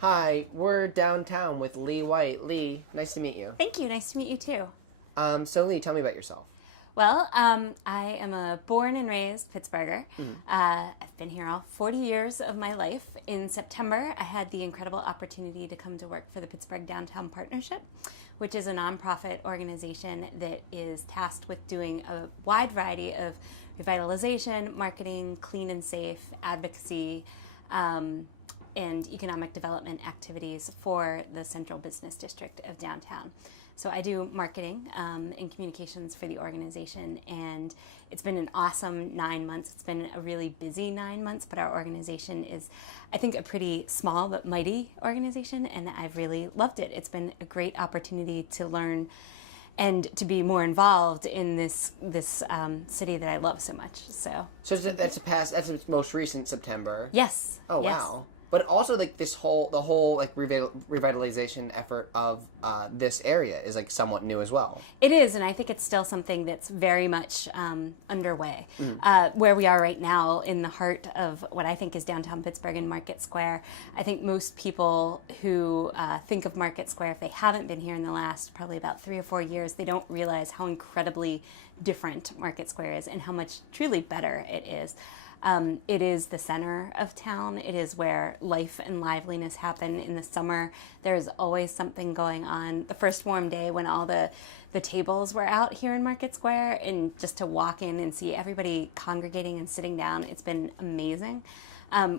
Hi, we're downtown with Lee White. Lee, nice to meet you. Thank you. Nice to meet you too. So Lee, tell me about yourself. Well, I am a born and raised Pittsburgher. I've been here all 40 years of my life. In September, I had the incredible opportunity to come to work for the Pittsburgh Downtown Partnership, which is a nonprofit organization that is tasked with doing a wide variety of revitalization, marketing, clean and safe, advocacy, and economic development activities for the central business district of downtown. So I do marketing and communications for the organization, and it's been an awesome 9 months. It's been a really busy 9 months, but our organization is, I think, a pretty small but mighty organization, and I've really loved it. It's been a great opportunity to learn and to be more involved in this city that I love so much. So That's most recent September. yes. Oh yes. wow. But also, like, the whole like revitalization effort of this area is like somewhat new as well. It is, and I think it's still something that's very much underway. Where we are right now, in the heart of what I think is downtown Pittsburgh and Market Square, I think most people who think of Market Square, if they haven't been here in the last probably about 3 or 4 years, they don't realize how incredibly different Market Square is and how much truly better it is. It is the center of town. It is where life and liveliness happen. In the summer, there's always something going on. The first warm day when all the tables were out here in Market Square, and just to walk in and see everybody congregating and sitting down, it's been amazing.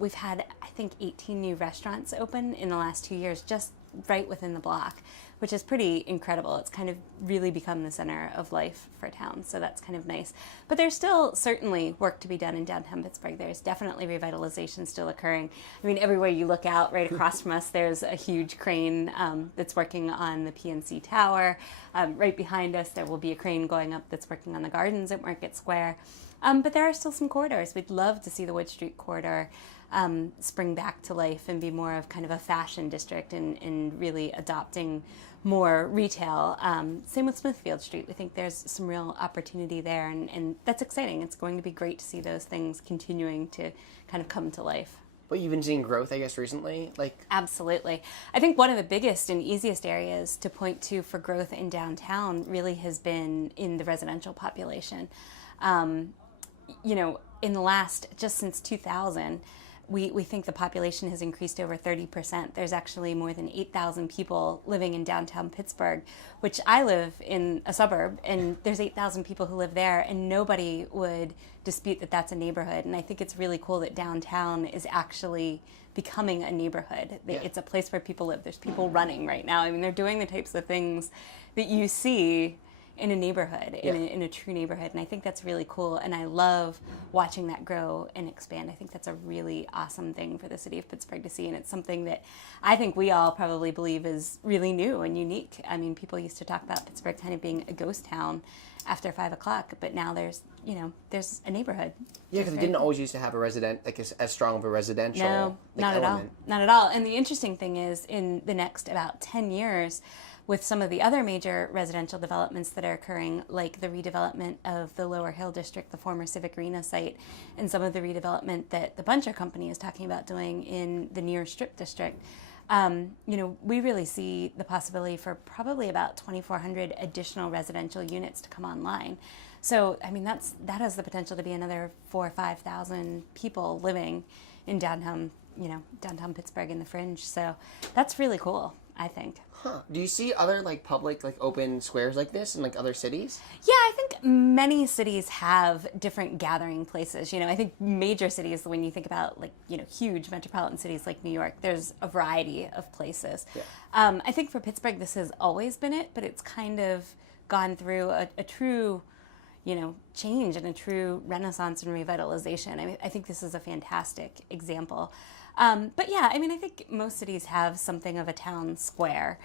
We've had, I think, 18 new restaurants open in the last 2 years, just right within the block, which is pretty incredible. It's kind of really become the center of life for town, so that's kind of nice. But there's still certainly work to be done in downtown Pittsburgh. There's definitely revitalization still occurring. I mean, everywhere you look out, right across from us, there's a huge crane that's working on the PNC Tower. Right behind us, there will be a crane going up that's working on the gardens at Market Square. But there are still some corridors. We'd love to see the Wood Street corridor spring back to life and be more of kind of a fashion district and really adopting more retail. Same with Smithfield Street. We think there's some real opportunity there, and that's exciting. It's going to be great to see those things continuing to kind of come to life. But you've been seeing growth, I guess, recently? Absolutely. I think one of the biggest and easiest areas to point to for growth in downtown really has been in the residential population. In the last, just since 2000, we think the population has increased over 30%. There's actually more than 8,000 people living in downtown Pittsburgh, which I live in a suburb, and there's 8,000 people who live there, and nobody would dispute that that's a neighborhood. And I think it's really cool that downtown is actually becoming a neighborhood. Yeah. It's a place where people live. There's people running right now. I mean, they're doing the types of things that you see in a neighborhood, in a true neighborhood. And I think that's really cool. And I love watching that grow and expand. I think that's a really awesome thing for the city of Pittsburgh to see. And it's something that I think we all probably believe is really new and unique. I mean, people used to talk about Pittsburgh kind of being a ghost town after 5 o'clock, but now there's a neighborhood. Yeah, because it didn't always used to have a as strong of a residential No, not at all. Not at all. And the interesting thing is, in the next about 10 years, with some of the other major residential developments that are occurring, like the redevelopment of the Lower Hill District, the former Civic Arena site, and some of the redevelopment that the Buncher Company is talking about doing in the near Strip District, we really see the possibility for probably about 2,400 additional residential units to come online. So, I mean, that has the potential to be another 4,000 or 5,000 people living in downtown Pittsburgh in the Fringe. So that's really cool, I think. Huh. Do you see other public open squares like this in other cities? Yeah, I think many cities have different gathering places. I think major cities, when you think about huge metropolitan cities like New York, there's a variety of places. Yeah. I think for Pittsburgh this has always been it, but it's kind of gone through a true change and a true renaissance and revitalization. I mean, I think this is a fantastic example. But yeah, I mean, I think most cities have something of a town square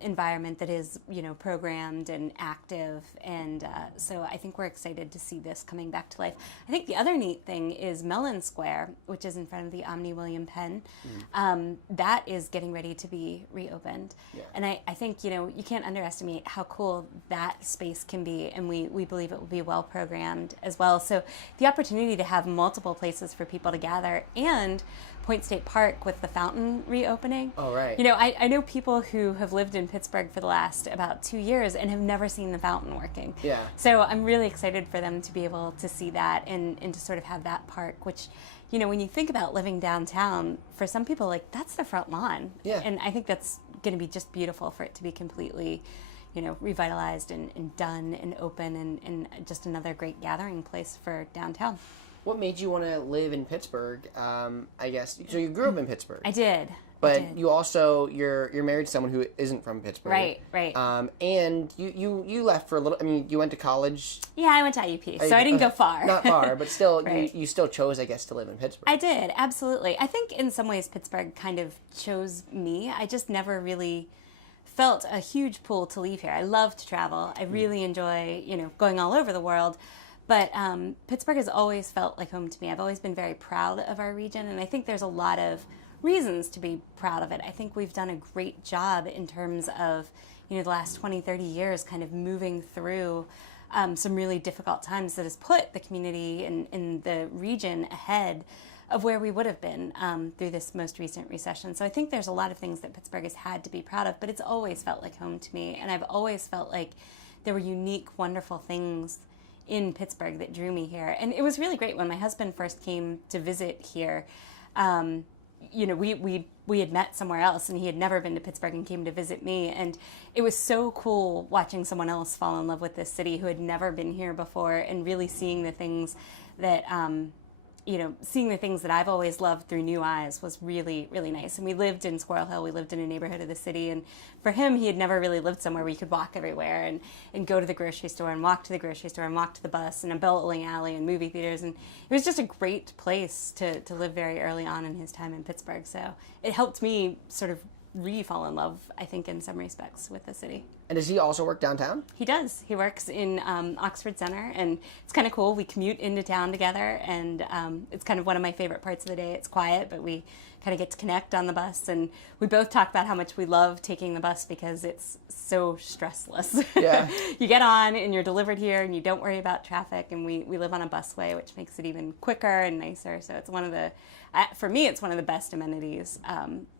environment that is, programmed and active. And so I think we're excited to see this coming back to life. I think the other neat thing is Mellon Square, which is in front of the Omni William Penn. That is getting ready to be reopened. Yeah. And I think, you can't underestimate how cool that space can be. And we believe believe it will be well programmed as well. So the opportunity to have multiple places for people to gather, and Point State Park with the fountain reopening. Oh, right. You know, I know people who have lived in Pittsburgh for the last about 2 years and have never seen the fountain working. Yeah. So I'm really excited for them to be able to see that and to sort of have that park, which, you know, when you think about living downtown, for some people, like, that's the front lawn. Yeah. And I think that's going to be just beautiful for it to be completely, you know, revitalized and done and open and just another great gathering place for downtown. What made you want to live in Pittsburgh? I guess so. You grew up in Pittsburgh. I did. But you also you're married to someone who isn't from Pittsburgh. Right. And you left for a little. I mean, you went to college. Yeah, I went to IUP, so I didn't go far. Not far, but still, Right. you still chose, I guess, to live in Pittsburgh. I did, absolutely. I think in some ways Pittsburgh kind of chose me. I just never really felt a huge pull to leave here. I love to travel. I really enjoy, you know, going all over the world. But Pittsburgh has always felt like home to me. I've always been very proud of our region, and I think there's a lot of reasons to be proud of it. I think we've done a great job in terms of, you know, the last 20, 30 years kind of moving through some really difficult times that has put the community and the region ahead of where we would have been through this most recent recession. So I think there's a lot of things that Pittsburgh has had to be proud of, but it's always felt like home to me. And I've always felt like there were unique, wonderful things in Pittsburgh that drew me here. And it was really great when my husband first came to visit here. You know, we had met somewhere else, and he had never been to Pittsburgh and came to visit me. And it was so cool watching someone else fall in love with this city who had never been here before, and really seeing the things that, you know, seeing the things that I've always loved through new eyes was really, really nice. And we lived in Squirrel Hill. We lived in a neighborhood of the city. And for him, he had never really lived somewhere where you could walk everywhere and go to the grocery store and walk to the grocery store and walk to the bus and a bowling alley and movie theaters. And it was just a great place to live very early on in his time in Pittsburgh. So it helped me sort of re-fall in love, I think, in some respects with the city. And does he also work downtown? He does. He works in Oxford Center, and it's kind of cool. We commute into town together, and it's kind of one of my favorite parts of the day. It's quiet, but we kind of get to connect on the bus, and we both talk about how much we love taking the bus because it's so stressless. Yeah. You get on, and you're delivered here, and you don't worry about traffic, and we live on a busway, which makes it even quicker and nicer. So it's one of the, for me, it's one of the best amenities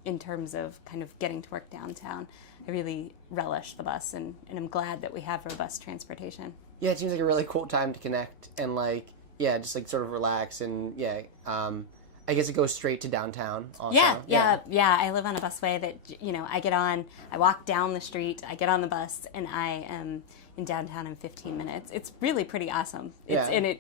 in terms of kind of getting to work downtown. I really relish the bus, and I'm glad that we have robust transportation. Yeah, it seems like a really cool time to connect and, like, yeah, just, like, sort of relax and, yeah, I guess it goes straight to downtown also. Yeah. I live on a busway that, you know, I get on, I walk down the street, I get on the bus, and I am in downtown in 15 minutes. It's really pretty awesome. And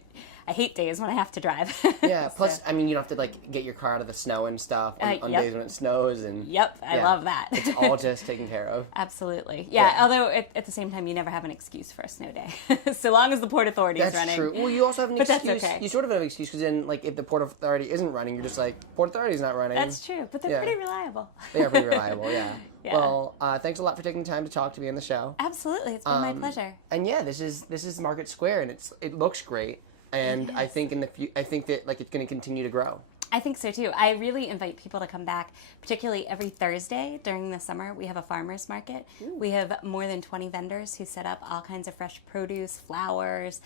I hate days when I have to drive. Yeah, plus, I mean, you don't have to, like, get your car out of the snow and stuff on days when it snows. And Yep, I love that. It's all just taken care of. Absolutely. Yeah, although at the same time, you never have an excuse for a snow day. So long as the Port Authority is running. That's true. Well, you also have an excuse. But that's okay. You sort of have an excuse because then, like, if the Port Authority isn't running, you're just like, Port Authority's not running. That's true, but they're pretty reliable. They are pretty reliable, yeah. Yeah. Well, thanks a lot for taking the time to talk to me on the show. Absolutely, it's been my pleasure. And yeah, this is Market Square, and it looks great. And I think I think that, like, it's going to continue to grow. I think so too. I really invite people to come back, particularly every Thursday during the summer. We have a farmer's market. Ooh. We have more than 20 vendors who set up all kinds of fresh produce, flowers,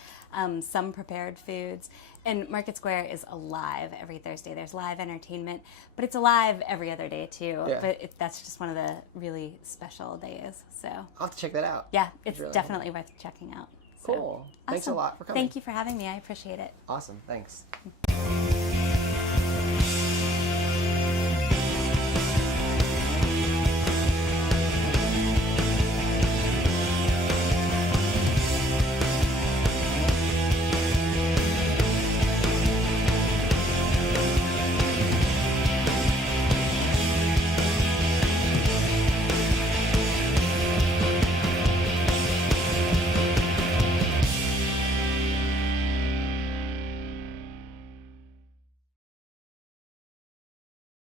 some prepared foods. And Market Square is alive every Thursday. There's live entertainment, but it's alive every other day too. Yeah. But that's just one of the really special days. So I'll have to check that out. Yeah, it's really definitely worth checking out. Cool. So, Thanks awesome. a lot for coming. Thank you for having me. I appreciate it. Awesome. Thanks.